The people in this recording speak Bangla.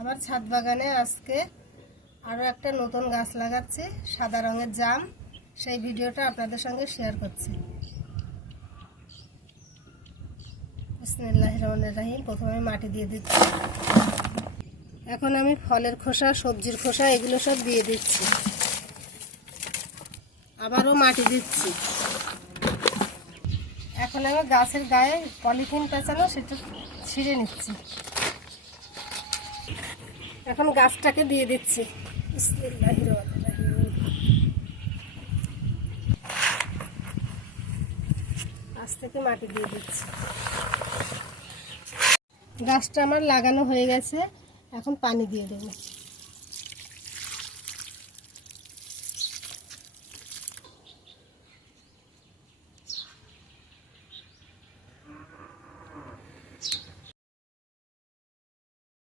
আমার ছাদ বাগানে আজকে আরও একটা নতুন গাছ লাগাচ্ছি, সাদা রঙের জাম। সেই ভিডিওটা আপনাদের সঙ্গে শেয়ার করছি। বিসমিল্লাহির রহমানির রহিম। প্রথমে মাটি দিয়ে দিচ্ছি। এখন আমি ফলের খোসা, সবজির খোসা এগুলো সব দিয়ে দিচ্ছি। আবারও মাটি দিচ্ছি। এখন আমি গাছের গায়ে পলিথিন পেঁচানো সেটা ছিঁড়ে নিচ্ছি। এখন গাছটাকে দিয়ে দিচ্ছি। বিসমিল্লাহির রহমানির রহিম। গাছ থেকে মাটি দিয়ে দিচ্ছি। গাছটা আমার লাগানো হয়ে গেছে, এখন পানি দিয়ে দেবো।